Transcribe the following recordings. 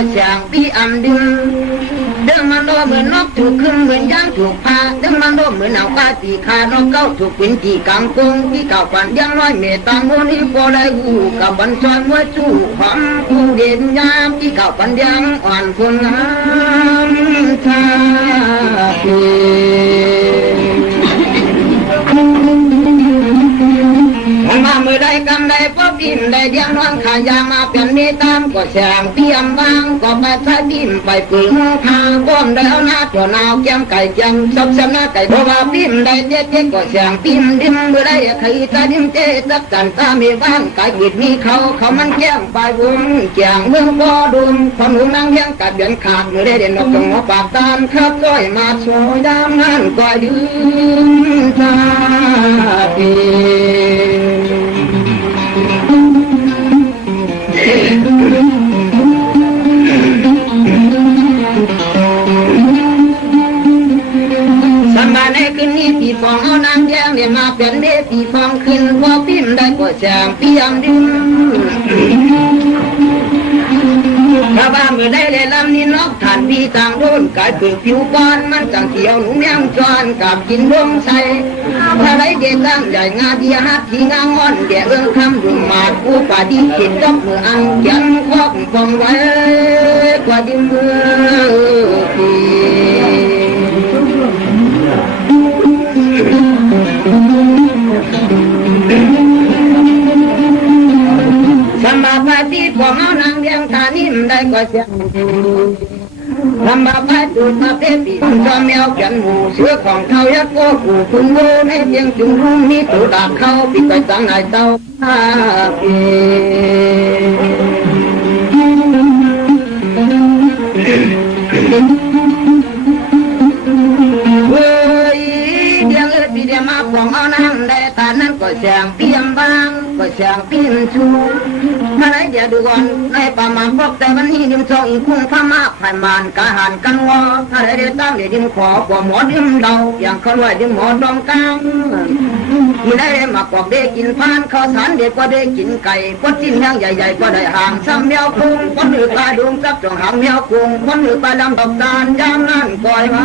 ก็เสียงพี่อำดึงเดิมมันโดเหมือนนกถูกขึ้นเหมือนย่างถูกพาเดิมมันโดเหมือนเอากาตีขานกเก้าถูกเป็นจีกำกงที่เก่าฝันยังร้อยเมตตางโมนี่ก็ได้หูกับบันชอนว่าจู่ความผู้เด่นยามที่เก่าฝันยังอ่อนฝนน้ำชาเมาเมื่อใดกำใดพบ อิ่มได้เดียงน้องขายามาเปลี่ยนมีตามก็แสงเตรียมวางก็มาใช้ดินไปปึงทางก้มได้เอาหน้าตัวนาวแก้มไก่แก้มซบชนะไก่เพราะว่าพิมได้เจ๊เจ๊ก็แสงพิมดิมเมื่อใดใครตาดิมเจ๊ตักจันตามีบ้านไก่บิดมีเขาเขามันแก้มไปวงแจงเมืองบ่ดุมความหูนั่งเลี้ยงกัดเดือนขาดเมื่อได้เด่นนกจงหัวปากตานครับก้อยมาสวยดามนั่นก็ยืนตาเสมาในคืนนี้ปีฟองเอานางแดงเนี่ยมาเป็นเดปีฟองขึ้นพอพิมพ์ได้ก็แจมเปียมดึง ถ้าบ้าเมื่อได้เลยลำนี้นอกฐานปีต่างโดนกายเปลือกผิวก้อนมันจังเที่ยวหนุ่มยังจอนกับกินวงใสถ้าไรเด็ดตั้งใหญ่งาดีฮัดที่งางอนเดี๋ยวเอื้องคำดุมมาดผู้ป่าดีเห็นกับมืออังยังคอกฟองไว้กว่าดิมือปีสมบัติที่พวกเอานางเลี้ยงตานิ่มาปดูมาเตปีจอมา ni mdai kwa sia lamba pa tu na pe pi cho mèo chân mù sữa còn thao yết cô cụ cùng ngô nay tiếng chúng hung ni tu đạp khâu bị tay sáng lại tao ha ได้ตานั้นก็เสียงเปียมบางก็เสียงเปียมชูมาไหนเดี๋ยวดูก่อนในป่ามาณพบแต่วันนี้ดิมส่งคุ้งพม่าผ่านมานกะหันกันงออะไรเดี๋ยวตั้งเดี๋ยวดิมขอกว่าหมอดิมเดาอย่างเขาว่าดิมหมอดองกลางมือได้มากอกได้กินพานข้าวสารเด็กก็ได้กินไก่ก็จิ้นแห้งใหญ่ๆก็ได้ห่างซ้ำเมียวพุงคนหรือปลาดวงกับจงหางเมียวพุงคนหรือปลาดำตกตาลยามนั่นก่อยมา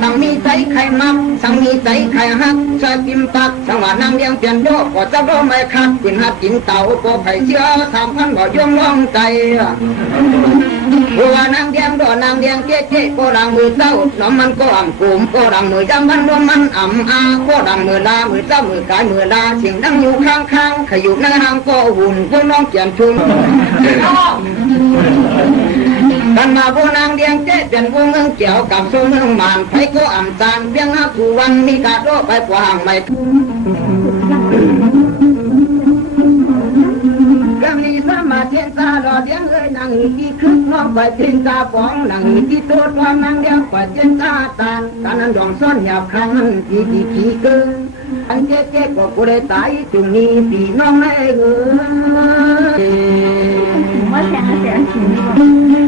สังมีใจไข่มัก สังมีใจไข่หักชากิมปักสังว่านางเดียงเปลี่ยนโยกก็จะร้องไม่คัดกินหัดกินเต่าก็ไผ่เชื่อทำพันบ่ยอมร้องใจว่านางเดียงดอนางเดียงเจ๊เจ๊ก็ดังมือเต้าน้องมันก็อ่ำกลุ่มก็ดังมือจำมันว่ามันอ่ำอาก็ดังมือลามือเจ้ามือกายมือลาเสียงดังอยู่ข้างข้างขยุในห้างก็หุ่นพวกน้องเจียนชุน กันมาพนางเดียงเจ๊เป็นพวกเมืองเกี่ยวกับสู้เมืองมานไผก็อ่ำจานเพียงหน้ากูวันมีกาโดไปกว่าห่างไม่ก็มีสมาเทียนตาดอเดียงเอ้ยนางที่คึกน้องไปเทียนตาฟองนางที่โตดว่านางเดียงไปเทียนตาตานการนั้นดองซ่อนหยาบคางนั้นที่ที่ขี้เกินอันเจ๊เจ๊ก็กูได้ตายจุงนี้พี่น้องไม่เอ้ยว่าแสงแสงสี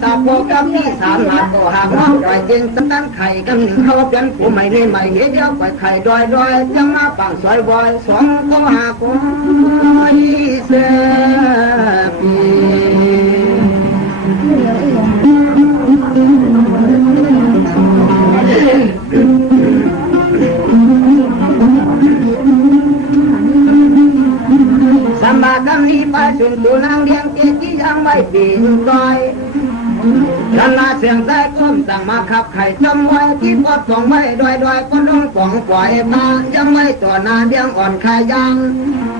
好哦。มาไปตาเด็กกับปัญญามองบูดินพอติดกับเก็บปีตันเรื่องเอกันหลอกกันเรื่องน้องอยากขี่ยาโอมานังเดียเมียสาวโปกับนี่สามหลักก็หากน้องไปเย็นตั้งไข่กันเขาเป็นผู้ใหม่ในใหม่เดียวไปไข่ดอยดอยจะมาปังสวยบอยสองก็หากอยเสียปีสมบัตินี้ไปสุนตุนางเลี้ยงเจจียังไม่ปีนซอย ดันลา เสียงใจก้มสั่งมาขับไข่จำไว้ที่ปอดสองไว้ดอยดอยก็ต้องปองปล่อยมายังไม่ตัวนาเดียงอ่อนขายยัง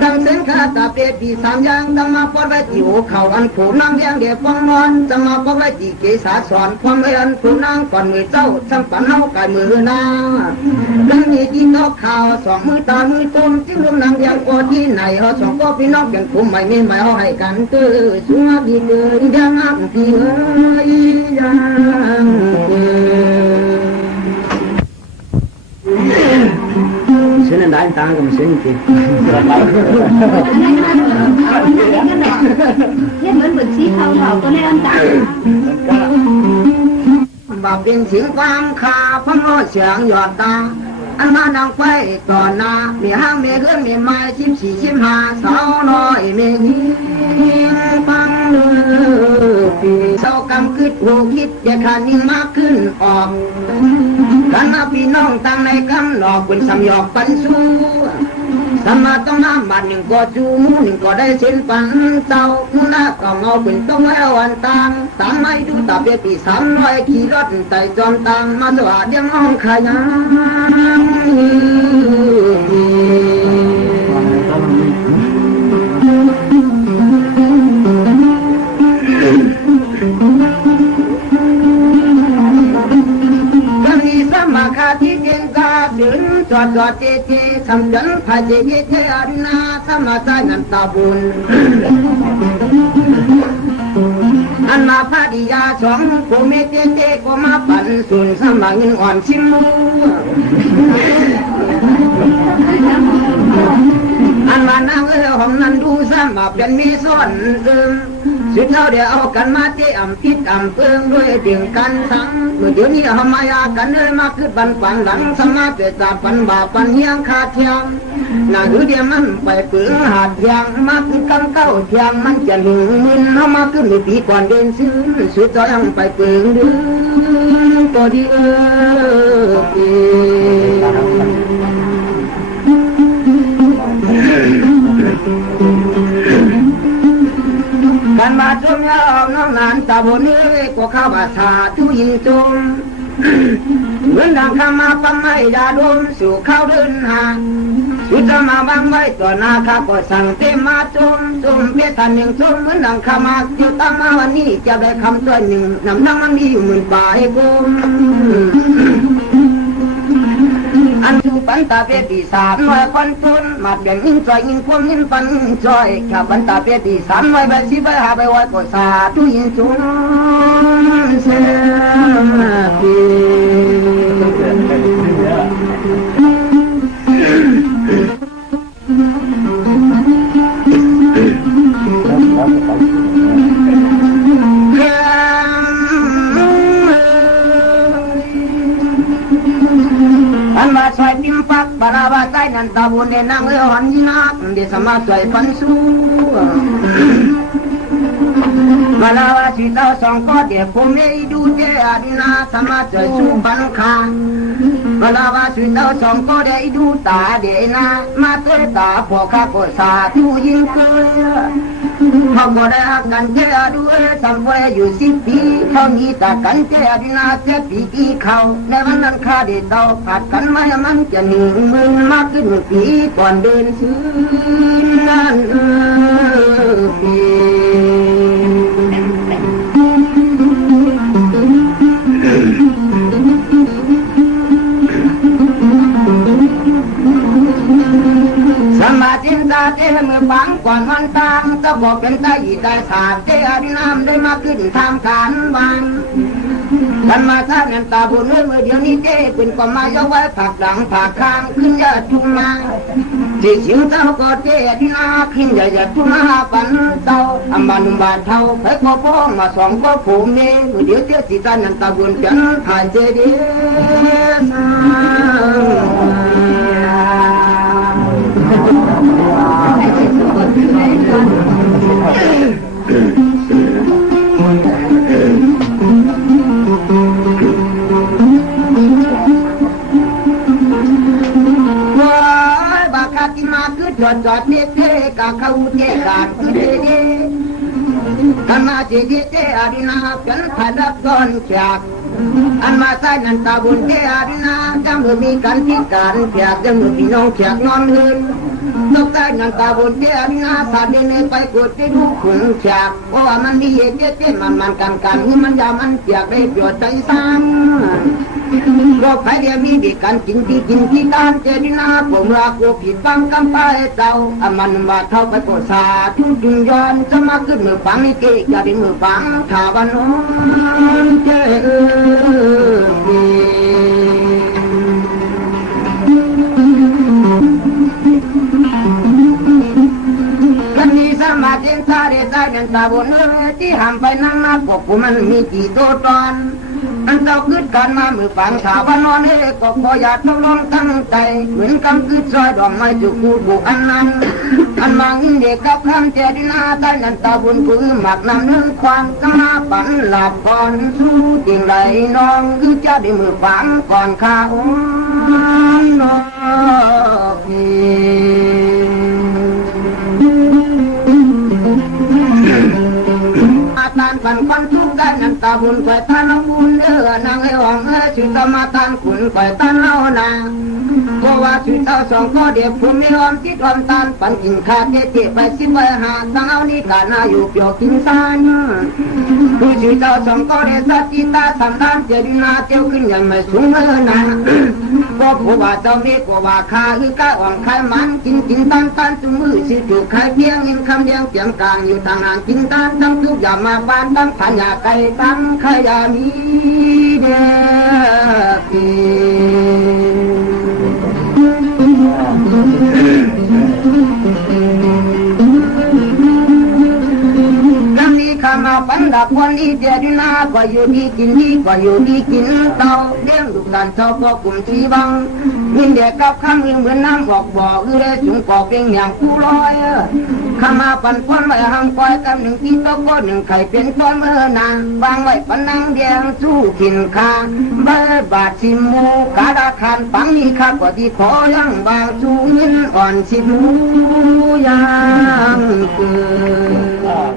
ตั้งเส้นขาตาเปียปีสามยังตั้งมาปอดไว้จิ๋วเข่าอันผูน้ำเลี้ยงเดียฟองนอนจะมาปอดไว้จีเกษาสอนความเอ็นผูนางก่อนมือเจ้าสัมปันเฮากายมือนาดังนี้จีนนกข่าวสองมือตามือจมจิ้งลงนางยังกอที่ไหนเขาสองก็พี่น้องกันคุมไม่มีไม่เอาให้กันเคือสุภาพดีเกินยังอักพี่เอ้ยยัง น xin anh đánh tăng cũng xin kì เห็นเหมือนเหมือนสีเขาเขาก็เลยอันตรายบ่เป็นเสีย เศร้ากำคิดหูคิดอย่าขาดนิ่งมากขึ้นออกกันมาพี่น้องตั้งในกำหลอกเป็นสำยอกปันสู้สมมาต้องน้ำบาดหนึ่งก็จูมูหนึ่งก็ได้เส้นปันเจ้ามูน้าก็เงาเป็นต้องแววอันตางตามไม่ดูตาเปียปีสามร้อยขี่รถไต่จอมตังมาสวัสดีน้องขยัน ถึงจอดจอดเจเจทำจันพาเจเจเจอนนาสมาใจนันตาบุญอันมาพาดิยาสองโกเมเจเจก็มาปันส่วนสมังเงินอ่อนชิมูอันมานางเออของนั้นดูสมาเป็นมีส่วนเดิม สุดเท่าเดียวเอากันมาเตะอ่ำพิษอ่ำเพิงด้วยเดียงกันทั้งเมื่อเดี๋ยวนี้เอามายากันเลยมาคือบันปันหลังสมาเกิดจาปันบาปันเฮียงขาดเทียงน่าคือเดียวมันไปเปืองหาดเทียงมาคือกังเก้าเทียงมันจะหนึ่งมึนเอามาคือมีปีก่อนเดินซื้อสุดเท่ายังไปเปืองดื้อตัวดีเออ กันมาจมยาวน้องนานตาบนี้ก็ข้าวบาชาทุยิงจมเหมือนดังคำมาปั๊มไม่ยาดมสู่เข้าเดินหางสุดจะมาบังไว้ต่อหน้าข้าก็สั่งเต็มมาจมจมเพียทันหนึ่งจมเหมือนดังคำมาอยู่ตั้งมาวันนี้จะได้คำตัวหนึ่งนำนั่งมันมีอยู่หมื่นป่าให้กลม อันชูปันตาเปียตีสามน้อยควันตุนมาเปลี่ยนยิงจอยยิงพวงยิงปันยิงจอยข้าปันตาเปียตีสามน้อยใบชีใบหาใบไว้ก็สาธุยิงจุนเสียปี ราบาใจนันตาบุญเนนังเอหันยินาเดสมาสวยปันสูมาลาวาสีตาสองก็เดียผมไม่ดูเจอาดีนาสมาสวยสูปันคามาลาวาสีตาสองก็เดียดูตาเดียนามาเตตาพอข้าก็สาธุยิ่งเคยเขาบ่ได้หักกันเจ้าด้วยทำไว้อยู่สิบปีเขามีแต่กันเจ้าดินาเจ้าปีกี่เขาในวันนั้นข้าเด้เดาผัดกันไม่มันจะหนึ่งมืนมากขึ้นปีก่อนเดินซื้อนั่นเออปี มื่อฟังก่อนมันตามก็บอกเป็นตาอีตาสาเจอดินามได้มาขึ้นทางการวันกันมาท่านันตาบุญเมื่อเดี๋ยวนี้เจ้เป็นก็มายกไว้ผักหลังผักข้างขึ้นยอดทุ่งนาจีสิวเต้าก็เจ้ดินาขึ้นยอดทุ่งนาปันเต้าอัมบานุบาเท่าไปขอพ้องมาสองก็ผูเมเมื่อเดี๋ยวเจสิตานันตาบุญจันผ่านเจดีสา ว้ายบาคาติมาคือจอดจอดเทเทกะเขาเทกาคือเดเดกันมาจีจีเจอาดิ นาเป็นผัดซ้อนจากอันมาใส่นันตาบุญเจอาดินาจังมือมีกันที่การแขกจังมือพี่น้องแขกนอนเฮืนตกใส่นันตาบุญเจอาดินาสาดินไปกดที่ดูขุนแขกเพราะว่ามันมีเหตุเจเจมันมันกันกันมันยามันเปียกได้ประโยชน์ใจซ้ำโรคภัยเดียวมีดีกันกินที่กินที่การเจดินาผมรักโลผิดฟังกำไปเจ้าอามันมาเท่าไปโปรดสาทุนจุนย้อนจะมาขึ้นมือฟังนี่เกะอย่าดิมือฟังถ้าวันนนเจ สายนันตาบนที่หามไปนั่งนับพวกมันมีกี่ตัวตอน อันเจ้าคืดกันมามือฝังสาวานอนเฮก็ขออยากทดลองตั้งใจ เหมือนกำคืดซอยดอกไม้จุกูบุกอันนั้นอันมังเด็กกับคำเจดินาใต้นันตาบุญคือหมักนำเรื่อความกมาปันหลับก่อนสู้จริงไรน้องคือจะได้มือฝังก่อนข้าอ้อนน้องอาตานฝันคนทุกข์กันนันตาบุญไปท่านบุญเด้อนางไอ้หวังเอ้ชื่อธรรมทานขุนไปท่านเล่านางเพราะว่าชื่อเจ้าสองก็เดียวผมมีความคิดความตานปันกินขาดเจ๊ไปสิไปหาสาวนี่กานาอยู่เปียวกินซานผู้ชื่อเจ้าสองก็เดียสัจจิตาสันานเจดินาเจ้าขึ้นยังไม่สูงเลยนะก็ผู้ว่าเจ้ามีกว่าข้าคือกะอ่อนไขมันกินกินตันตันจุมือสิถูกใครเพียงยินคำเดียงเสียงกลางอยู่ทางนั้นกินตันทั้งทุกอย่างมาบ้านตั้งพันยาไก่ตั้งขยามีเดียน้ามาปันดับวันนี้เดียดนาก็อยู่ดีกินดีก็อยู่ดีกินเตาเลี้ยงลูกหลานเจ้าพ่อกลุ่มชีบังมินเดียกับข้างมเหมือนน้ำบอกบ่ออือเรจุงกอเป็นอย่างผู้ลอยข้ามาปันพ้นไว้ห่างปล่อยกับหนึ่งที่โตก็หนึ่งไข่เป็นต้นเมื่อนานวางไว้ปันนังเดียงสู้กินข้าเบิดบาดชิมมูกาดาคานปังนี้ข้าก็ที่ขอยังบางชูยินอ่อนชิมูยังเกิน